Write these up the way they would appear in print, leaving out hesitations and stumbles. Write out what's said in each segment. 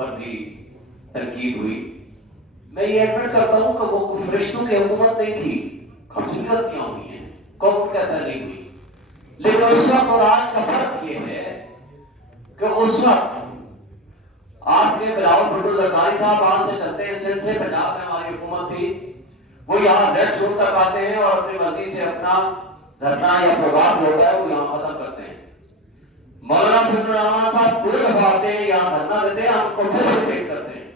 اوپر بھی تنقید ہوئی. میں یہ ایڈمٹ کرتا ہوں کہ وہ فرشتوں کی حکومت نہیں تھی, ہم سے غلطیاں ہوئی ہیں, کون کہتا نہیں ہوئی, لیکن اس وقت اور آج کا فرق یہ ہے کہ اس وقت آپ کے بلاول بھٹو زرداری صاحب وہاں سے چلتے ہیں, سندھ سے پنجاب میں ہماری حکومت تھی, وہ یہاں ریڈ زون تک آتے ہیں اور اپنی مرضی سے اپنا دھرنا یا پروگرام جو ہوتا ہے وہ یہاں ختم کرتے ہیں. مولانا فضل الرحمان صاحب پورے دفعہ آتے ہیں, یہاں دھرنا دیتے ہیں, ہم کو فیسیلیٹیٹ کرتے ہیں,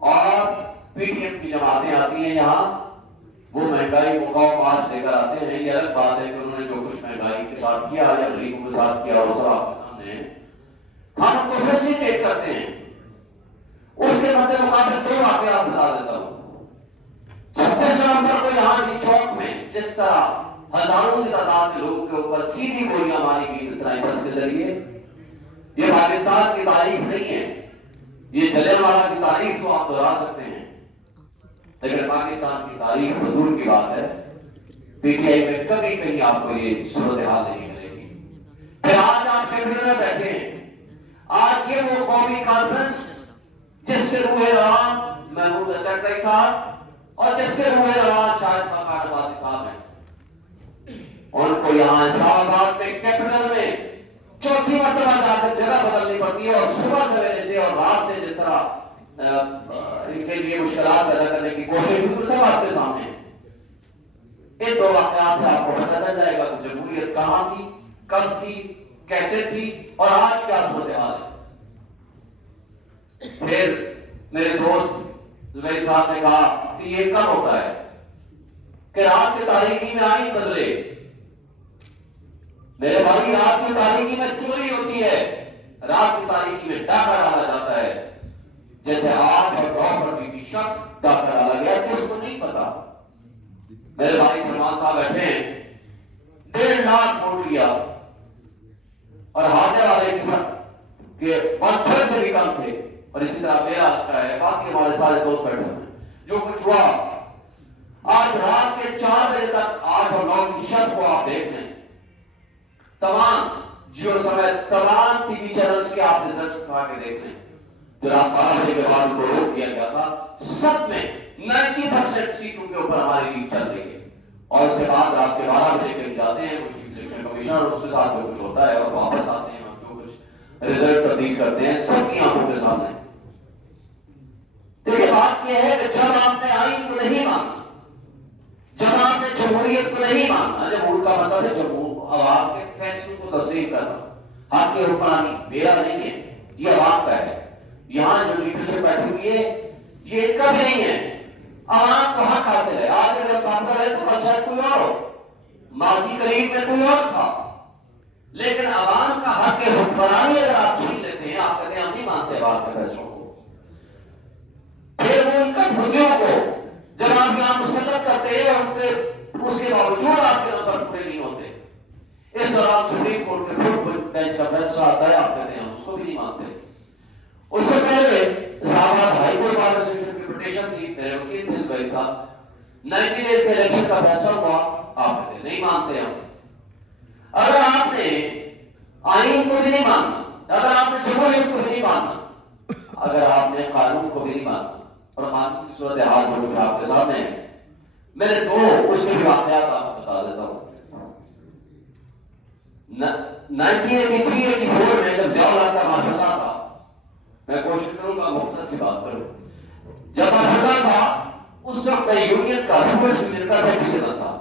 اور پی ٹی ایم کی جماعتیں آتی ہیں یہاں, وہ مہنگائی موقع پاس لے کر آتے ہیں. یہ الگ بات ہے کہ انہوں نے جو کچھ مہنگائی کے ساتھ کیا یا غریبوں کے ساتھ کیا وہ سب آپ کے سامنے ہے, ہم ان کو فیسیلیٹیٹ کرتے ہیں. اس کے مدد مقابل دو واقعات بتا دیتا ہوں. 26 نومبر کو یہاں کی چوک میں جس طرح ہزاروں کی تعداد کے لوگوں کے اوپر سیدھی گولیاں ماری گئی سنائپرز کے ذریعے, یہ پاکستان کی تاریخ نہیں ہے, یہ جلیانوالہ کی تاریخ تو آپ دہرا سکتے ہیں, لیکن پاکستان کی تاریخ تو دور کی بات ہے. پی ٹی آئی میں کبھی کہیں آپ کو یہ صورتحال نہیں ملے گی. پھر آج آپ کیبنٹ میں بیٹھے ہیں, آج یہ وہ قومی کانفرنس جس کے روح رواں محمود چکرئی صاحب اور جس کے روح رواں شاہد خاقان عباسی صاحب ہیں, ان کو یہاں اسلام آباد میں کیپٹل میں چوتھی مرتبہ جا کر جگہ بدلنی پڑتی ہے, اور صبح سویرے سے اور رات سے جس طرح ان کے لیے مشکلات پیدا کرنے کی کوشش ہوئی سب آپ کے سامنے. ان دو واقعات سے آپ کو پتہ چل جائے گا کہ جمہوریت کہاں تھی, کب تھی, کیسے تھی, اور آج کیا صورتحال ہے. پھر میرے دوست زبیر صاحب نے کہا کہ یہ کب ہوتا ہے کہ رات کی تاریکی میں آئین بدلے. میرے بھائی, رات کی تاریکی میں چوری ہوتی ہے, رات کی تاریکی میں ڈاکہ ڈالا جاتا ہے. جیسے آج اور 9 فروری کی شب ڈاکہ ڈالا گیا, کس کو نہیں پتا. میرے بھائی سلمان صاحب بیٹھے ہیں, 1.5 لاکھ ووٹ لیا, اور ہارنے والے کے 1/3 سے بھی کم تھے. اور اسی طرح میرا لگتا ہے باقی ہمارے سارے دوست بیٹھے ہیں. جو کچھ ہوا آج رات کے 4 بجے تک 8 اور 9 کی شب کو آپ دیکھ لیں, تمام جیو سمیت تمام ٹی وی چینلز کے آپ ریزلٹس اٹھا کے دیکھ لیں. جو رات 12 بجے کے بعد کو روک دیا گیا تھا, سب میں 90% سیٹوں کے اوپر ہماری لیڈ چل رہی ہے. اور اس کے بعد رات کے 12 بجے کہیں جاتے ہیں, کچھ الیکشن کمیشنر اس کے ساتھ جو کچھ ہوتا ہے, اور واپس آتے ہیں اور جو کچھ ریزلٹ تبدیل کرتے ہیں, سب کی آنکھوں کے سامنے. دیکھیں, بات یہ ہے کہ جب آپ نے آئین کو نہیں مانا, جب آپ نے جمہوریت کو نہیں مانا, جمہور کا مطلب ہے جمہور عوام کے فیصلوں کو تسلیم کرنا, حق کی حکمرانی میرا نہیں ہے, یہ عوام کا ہے. یہاں جو لیڈرشپ بیٹھی ہوئی ہے یہ ان کا بھی نہیں ہے, عوام کو حق حاصل ہے. آج اگر پاپا ہے تو کل شاید کوئی اور ہو, ماضی قریب میں کوئی اور تھا, لیکن عوام کا حق حکمرانی اگر آپ چھین لیتے ہیں, آپ کہتے ہیں ہم نہیں مانتے عوام کے فیصلوں کو, پھر وہ ان کا بھوتیوں کو جب آپ یہاں مسلط کرتے ہیں, ان پہ اس کے باوجود آپ کے نمبر پورے نہیں ہوتے. اس دوران سپریم کورٹ کے فل بینچ کا فیصلہ آتا ہے, آپ کہتے ہیں ہم اس کو بھی نہیں مانتے. اس سے پہلے الہ آباد ہائی کورٹ بار ایسوسیشن کی پٹیشن تھی, میرے وکیل تھے زبیر صاحب, 90 ڈیز کے الیکشن کا فیصلہ ہوا, آپ کہتے ہیں نہیں مانتے ہم. اگر آپ نے آئین کو بھی نہیں ماننا, اگر آپ نے جمہوریت کو بھی نہیں ماننا, اگر آپ نے قانون کو بھی نہیں ماننا, اور قانون کی صورتحال جو کچھ آپ کے سامنے ہے, میرے دو اس کے بھی واقعات آپ کو بتا دیتا ہوں. 1983-84 میں جب ضیاء الحق کا ماشاءاللہ تھا, میں کوشش کروں گا مختصر سی بات کروں, جب ماشاءاللہ تھا اس وقت میں یونین کا اسٹوڈنٹس یونین کا سیکرٹری تھا,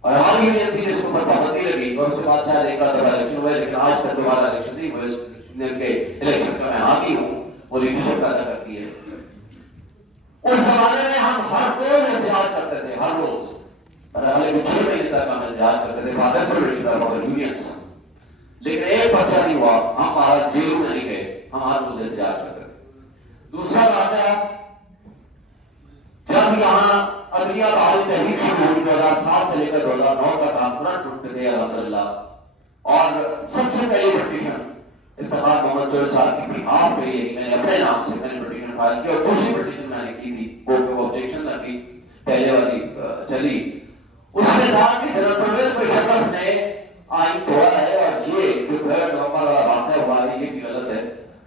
اور ہماری یونین تھی جس کو پر پابندی لگی, اور اس کے بعد شاید ایک دفعہ الیکشن ہوئے, لیکن آج تک دوبارہ الیکشن نہیں ہوئے. یونین کے الیکشن کا میں حامی ہوں, وہ لیڈرشپ پیدا کرتی ہے. اس زمانے میں ہم ہر روز احتجاج کرتے تھے, ہر روز, پہلے 6 مہینے تک ہم احتجاج کرتے تھے یونینس, لیکن ایک پرچہ نہیں ہوا, ہم بھارت جیلوں میں نہیں گئے, ہم ہر روز احتجاج کرتے تھے. دوسرا واقعہ, جب یہاں عدلیہ بحالی تحریک شروع ہوئی 2007 سے لے کر 2009 تک ہم فرنٹ اٹھتے تھے الحمدللہ, اور سب سے پہلی پٹیشن افتخار محمد چودھری صاحب کی بہاف پہ یہ میں نے اپنے نام سے میں نے پٹیشن فائل کی, اور دوسری پٹیشن میں نے کی تھی, کورٹ میں آبجیکشن لگی, پہلے والی چلی. اس نے کہا کہ جنرل پرویز مشرف نے آئین توڑا ہے, اور یہ جو 3 نومبر والا واقعہ ہوا ہے یہ بھی غلط ہے.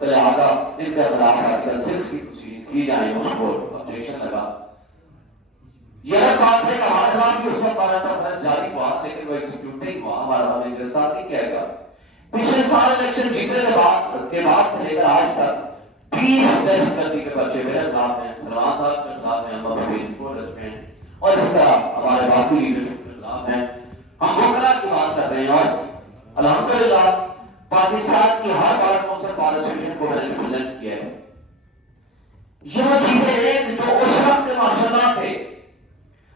لہٰذا ان کے خلاف آرٹیکل 6 کی تشریح کی جائے، اس کو آبجیکشن لگا۔ یہ بات ہے کہ ہمارے نام بھی اس وقت آیا تھا، فیصلہ جاری ہوا لیکن وہ ایگزیکیوٹ نہیں ہوا، ہمارا ہمیں گرفتار نہیں کیا گیا۔ پچھلے سال الیکشن جیتنے کے بعد سے لے کر آج تک 20 دہشت گردی کے پرچے میرے خلاف ہیں، سلمان صاحب کے خلاف ہیں، ہم اپنے فورس میں ہیں، اور اس طرح ہمارے باقی لیڈرشپ کے خلاف ہیں۔ ہم وکلا کی بات کر رہے ہیں اور الحمدللہ پاکستان کی ہر بار موسم بار ایسوسیشن کو میں نے ریپرزینٹ کیا ہے۔ یہ وہ چیزیں ہیں جو اس وقت کے ماشاءاللہ تھے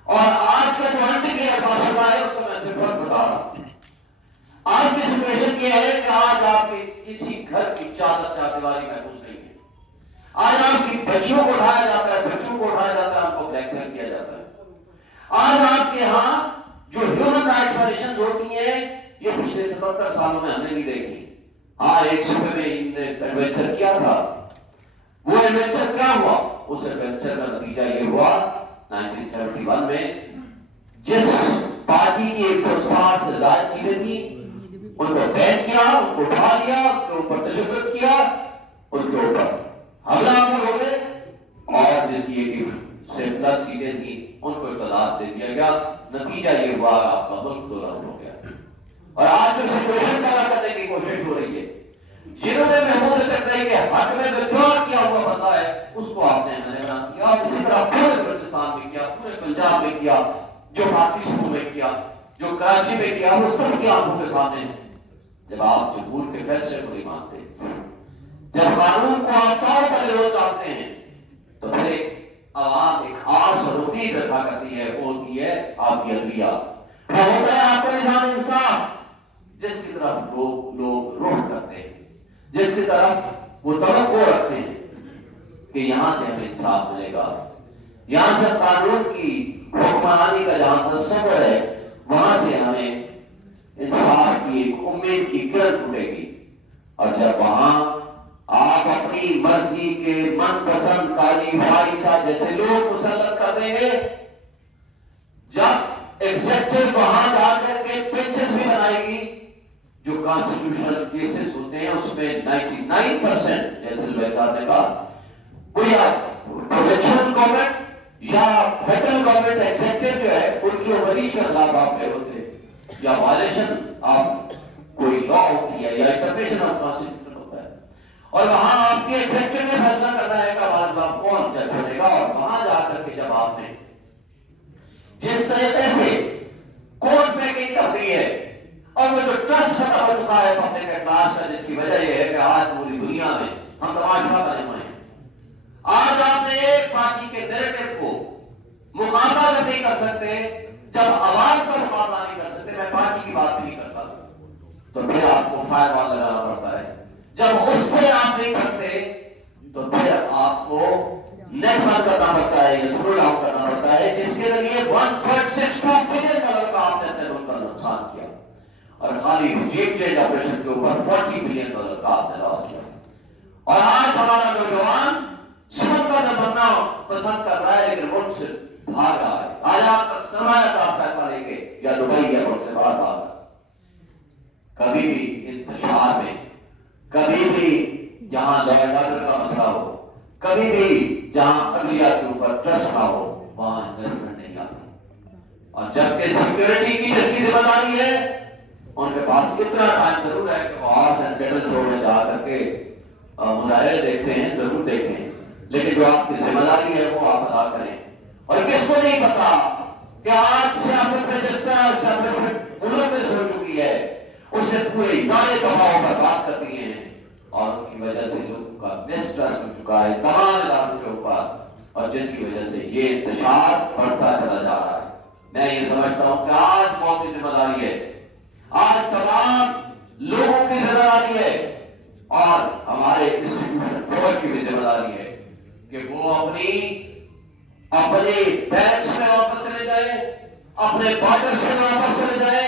اور آج کا جو انڈکلیئر ماشاءاللہ ہے اس کو میں صرف بتا رہا ہوں۔ آج کی سچویشن یہ ہے کہ آج آپ کے کسی گھر کی چادر چاردیواری محفوظ نہیں ہے۔ آج آپ کی بچوں کو اٹھایا جاتا ہے، بچوں کو اٹھایا جاتا ہے، آپ کو بلیک میل کیا جاتا ہے۔ آج آپ کے ہاں جو ہیومن رائٹس وائلیشنز ہوتی ہیں یہ پچھلے 77 سالوں میں ہم نے نہیں دیکھی۔ ہاں ایک صوبے میں ان نے ایڈونچر کیا تھا، وہ ایڈونچر کیا ہوا؟ اس ایڈونچر کا نتیجہ یہ ہوا 1971 میں جس پارٹی کی 160 سے زائد سیٹیں تھیں ان کو بین کیا، ان کو اٹھا لیا، ان کے اوپر تشدد کیا، ان کے اوپر حملہ آور ہو گئے، اور جس کی 80 سے پلس سیٹیں تھیں ان کو اطلاعات دے دیا گیا۔ نتیجہ یہ ہوا آپ کا ملک دو رخت ہو گیا۔ اور آج جو سچویشن پیدا کرنے کی کوشش ہو رہی ہے، جنہوں نے محمود چکرائی کے حق میں وِدڈرا کیا ہوا بندہ ہے اس کو آپ نے بنا کیا، اور اسی طرح پورے بلوچستان میں کیا، پورے پنجاب میں کیا، جو باقی صوبوں میں کیا، جو کراچی میں کیا، وہ سب کی آنکھوں کے سامنے ہے۔ جب آپ جمہور کے فیصلے کو نہیں مانتے، جب قانون کو آپ پاؤں پر لوٹ ڈالتے ہیں، تو پھر عوام ایک آس اور امید رکھا کرتی ہے، وہ ہوتی ہے آپ کی عدلیہ، وہ ہوتا ہے آپ کا نظام انصاف، جس کی طرف لوگ رخ کرتے ہیں، جس کی طرف وہ توقع رکھتے ہیں کہ یہاں سے ہمیں انصاف ملے گا، یہاں سے قانون کی حکمرانی کا جہاں تصور ہے وہاں سے ہمیں انصاف کی ایک امید کی کرن اٹھے گی۔ اور جب وہاں آپ اپنی مرضی کے من پسند قاضی فائزہ جیسے لوگ مسلط کر دیں گے، جب ایگزیکٹو وہاں جا کر کے بینچز بھی بنائے گی، جو کانسٹیٹیوشنل کیسز ہوتے ہیں اس میں 99% جیسے لوگ صاحب نے کہا، کوئی پروونشل گورنمنٹ یا فیڈرل گورنمنٹ ایگزیکٹو جو ہے ان کی اووریج کے خلاف آپ گئے ہوتے ہیں، یا وائلیشن آپ کوئی لا ہوتی ہے یا انٹرپریشن آف کانسٹیٹیوشن ہوتا ہے، اور وہاں آپ کے ایگزیکٹو نے فیصلہ کرنا ہے کہ ہمارے خلاف کون جج بنے گا، اور وہاں جا کر کے جب آپ نے جس طریقے سے کوٹ میکنگ کر دی ہے، اور وہ جو ٹرسٹ ختم ہو چکا ہے پبلک اٹلاس کا، جس کی وجہ یہ ہے کہ آج پوری دنیا میں ہم تماشا بنے ہوئے ہیں۔ آج آپ نے ایک پارٹی کے نیریٹو کو مقابلہ جب نہیں کر سکتے، جب عوام کا مقابلہ نہیں کر سکتے، میں پارٹی کی بات نہیں کرتا، تو پھر آپ کو فائر وال لگانا پڑتا ہے۔ جب اس سے آپ نہیں کرتے تو پھر آپ کو نیٹ بند کرنا پڑتا ہے یا سلو ڈاؤن کرنا پڑتا ہے، جس کے ذریعے 1.62 بلین ڈالر کا آپ نے اپنے ملک کا نقصان کیا، اور خالی جیٹ جیٹ آپریشن کے اوپر 40 بلین ڈالر کا آپ نے لاس کیا۔ اور آج ہمارا نوجوان سمندر میں بننا پسند کر رہا ہے لیکن ملک سے بھاگ رہا ہے۔ آج آپ کا سرمایہ کا پیسہ لے کے یا دبئی یا ملک سے باہر بھاگ رہا ہے۔ کبھی بھی انتشار میں، کبھی بھی جہاں لا اینڈ آرڈر کا مسئلہ ہو، کبھی بھی جہاں عدلیہ کے اوپر ٹرسٹ نہ ہو، وہاں انویسٹمنٹ نہیں آتی۔ اور جبکہ سیکیورٹی کی جس کی ذمہ داری ہے ان کے پاس اتنا ٹائم ضرور ہے کہ وہ آرٹس اینڈ کیٹل روڈ میں جا کر کے مظاہرے دیکھتے ہیں، ضرور دیکھیں، لیکن جو آپ کی ذمہ داری ہے وہ آپ ادا کریں۔ اور کس کو نہیں پتا کہ آج سیاست میں جس طرح اسٹیبلشمنٹ ملوث ہو چکی ہے، اس سے پورے ادارے دباؤ پر بات کر رہی ہیں، اور ان کی وجہ سے لوگوں کا مسٹرسٹ ہو چکا ہے تمام اداروں کے اوپر، اور جس کی وجہ سے یہ انتشار بڑھتا چلا جا رہا ہے۔ میں یہ سمجھتا ہوں کہ آج قوم کی ذمہ داری ہے، آج تمام لوگوں کی ذمہ داری ہے، اور ہمارے انسٹیٹیوشن فوج کی بھی ذمہ داری ہے کہ وہ اپنے بیرکس میں واپس چلے جائیں، اپنے بارڈرز میں واپس چلے جائیں،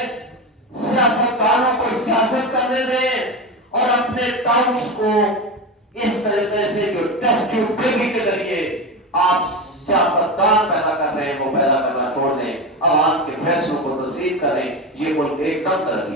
سیاستدانوں کو سیاست کرنے دیں، اور اپنے ٹاؤنز کو اس طریقے سے جو ٹیسٹ ٹیوب بیبی کے ذریعے آپ سیاستدان پیدا کر رہے ہیں وہ پیدا کرنا چھوڑ دیں، عوام کے فیصلوں کو تسلیم کریں۔ یہ ملک ایک دم ترقی